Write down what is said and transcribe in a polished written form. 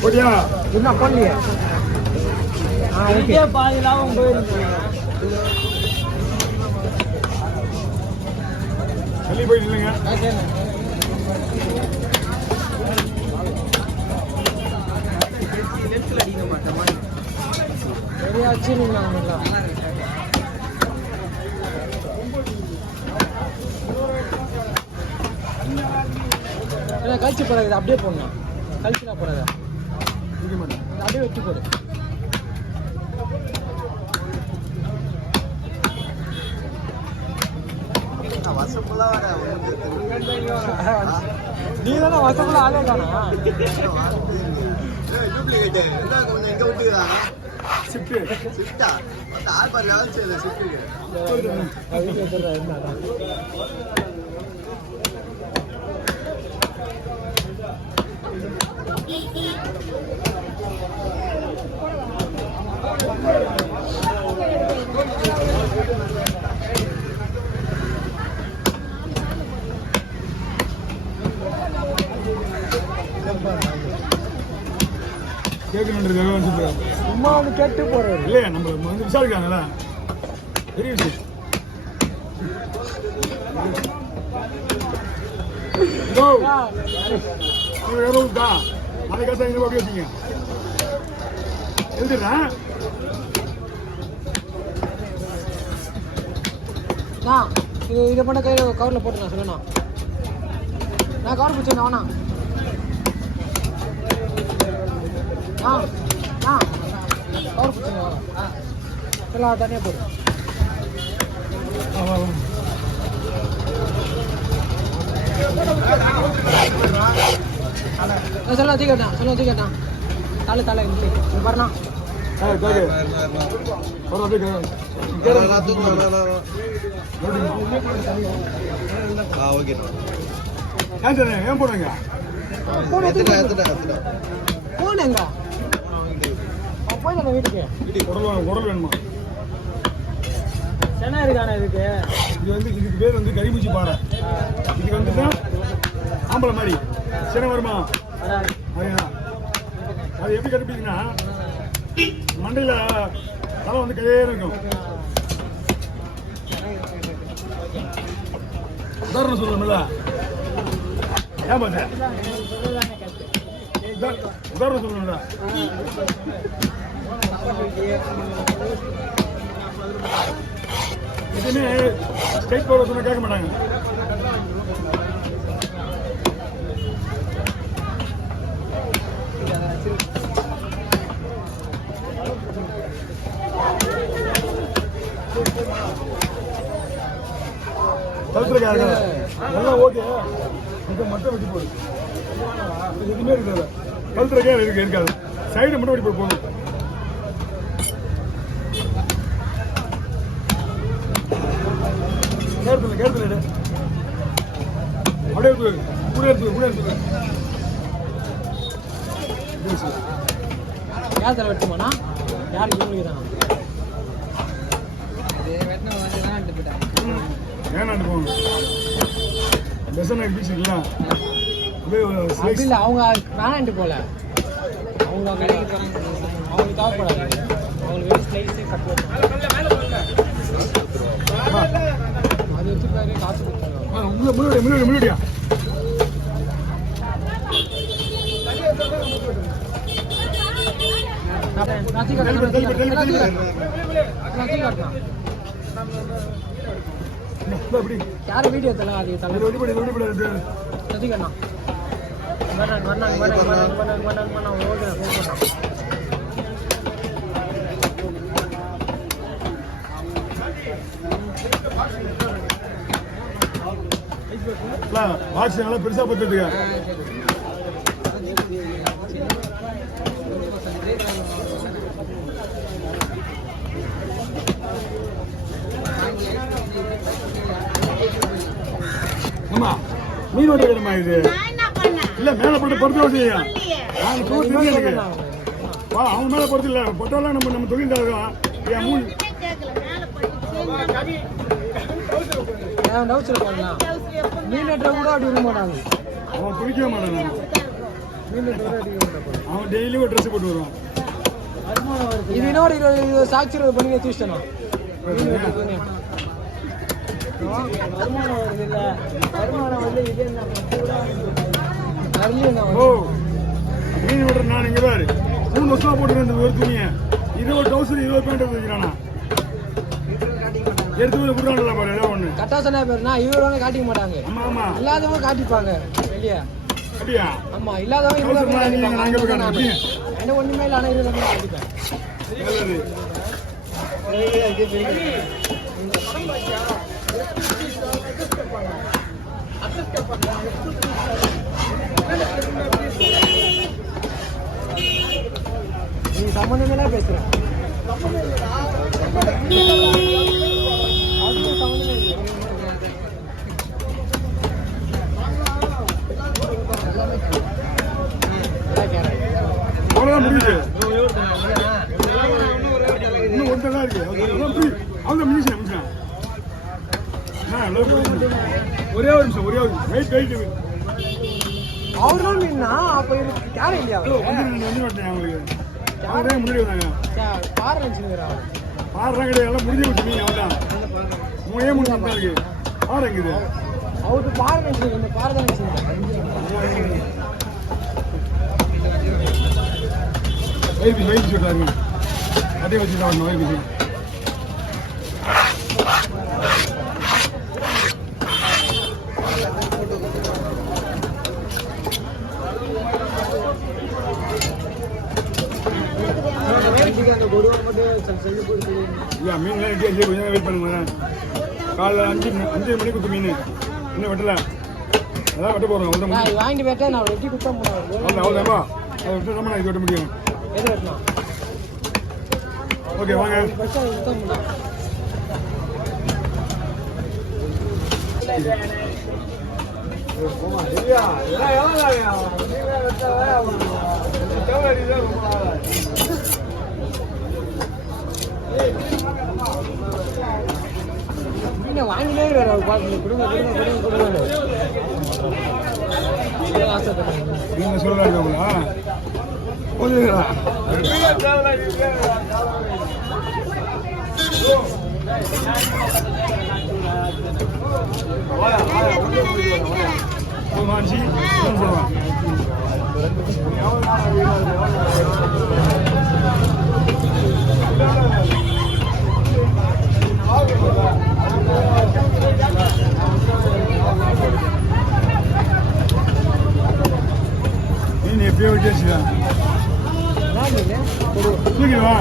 போட்டியா என்ன பண்ணலையே ஓகே பாதி லாபம் போயிருக்கு தள்ளி போயிட்டு இல்லைங்க சரியாச்சு நீங்க கழிச்சு போடாது அப்படியே போடணும் கழிச்சுனா போடாத அப்படியே வெட்டி போடு நீ தானே வசப்புல ஆளே காணா சும்மா வந்து கேட்டு போறாரு இல்லையா நம்ம வந்து விசாரிக்கிறாங்கல்ல பெரிய விஷயம் நாளைக்கு காசு ஐநூறு வச்சுங்க எழுதுறேன் இதை பண்ண கையில் கவரில் போட்டு நான் சொல்லணும் நான் கவர் பிடிச்சேன் வேணா கவர் பிடிச்சேன் வேணாம் எல்லாம் தனியாக போடு சொல்ல தூக்கிட்டான் தலை இங்கே பாருண்ணா ஏன் போடுங்க போனேங்க போய் வீட்டுக்கு குடல் வேணுமா சென்னா இருக்கானே இதுக்கு இதுக்கு பேர் வந்து கரிமூச்சி பாறை இதுக்கு வந்துன்னா ஆம்பளை மாதிரி சின்ன வருமா அது எப்படி கண்டுபிடிக்குன்னா மண்டையில தலை வந்து கையே இருக்கும் உதாரணம் சொல்லணும்ல ஏன் பார்த்தேன் உதாரணம் சொல்லணும்ல இதுமே ஸ்டேட் போர்டு சொன்னா கேட்க மாட்டாங்க கழுத்துருக்காங்க எல்லாம் ஓகே இதை மட்டும் வெட்டி போடு எதுவுமே இருக்காது கழுத்துறக்கே இருக்காது சைடு மட்டும் வெட்டி போடு போகணும் கேர்த்துல அப்படியே கூட எடுத்து யார் தலை வெட்டுமாண்ணா யாருக்கு இவங்களுக்கு தான் வேணாண்டு போகணும் பீச் இல்லை அவங்க வேணாண்டு போல அவங்க அவங்களுக்கு தேவைப்படாது அவங்களுக்கு ஸ்லைஸே கட் அது வச்சுருக்காரு காசு கொடுத்தாங்க முன்னாடியா யாரும் வீடியோ தலை அது சதிக்கண்ணா பாக்ஸ் நல்லா பெருசா பார்த்துட்டு ஆமா மீன் ஓட்டுமா இது இல்ல மேல போட்டு படுத்து ஓட்டியா அவன் மேல படுத்து இல்ல பொட்டாலாம் நம்ம தொழில் மீன் கூட அப்படி விட மாட்டாங்க அவன் பிடிக்கவே மாட்டான் அவன் டெய்லி ஒரு ட்ரெஸ் போட்டு வருவான். இது இன்னொரு 20 சாட்சி பண்ணி தூச்சிட்டேன். ஓ மீன் விடுற நான் இங்கே பாரு 3 வருஷமா போட்டுருந்தேன் ஒரு துணியை. இது ஒரு டவுசர் 20 பேண்ட் வச்சுக்கிறானா எடுத்து போய் விடுறான்ல பாரு ஏதோ ஒன்று. கட்டா சொன்ன பேருனா இவரோட காட்டிக்க மாட்டாங்க. ஆமா ஆமா இல்லாதவங்க காட்டிப்பாங்க வெளியே. அப்படியா? ஆமா இல்லாதவங்க இவங்க காட்டிப்பாங்க. என்ன ஒண்ணுமே இல்லை ஆனால் 20 பேர் காட்டிப்பேன். நீ சம்பந்தமே பேசுறேன். அவ்வளோதான் முடியுது. இன்னும் ஒன்று தான் இருக்கு. அவங்க மினிஷன் ஒரே ஒரு நிமிஷம் வெயிட் அவரும் மீனா அப்ப யாரும் இல்லையா? வந்து அவங்களுக்கு அவரே முன்னாடி வந்தாங்க. பாரு நினைச்சுக்கிறான். பாடுறாங்க கிடையாது எல்லாம் முடிஞ்சு விட்டு நீங்க அவன் தான் மூணே முடிஞ்சு தான் இருக்கு. பாரு எங்குது அவருக்கு பாரு நினைச்சுங்க. இந்த பாரு தான் நினைச்சுங்க. வெயிட் சொல்றாங்க அதே வச்சுதான் வெயிட் மீன்லாம் கொஞ்சம் வெயிட் பண்ணுங்க. காலைல 5 மணிக்கு கொடுத்து மீன் இன்னும் வெட்டல. அதான் வெட்ட போகிறோம். அவ்வளோ வாங்கிட்டு போயிட்டா நான் வெட்டி கொடுத்தா அவ்வளோதான்பா. அதை விட்டு நம்ம இது வெட்ட முடியும். எது வெட்டலாம்? ஓகே வாங்க. வாங்கினே கொடுங்க நீங்க சொல்றாங்களா போதுங்களா? மாஞ்சி போடுவான். மீன் எப்பயோ விட்டு வச்சுதான் தூக்கிடுவா.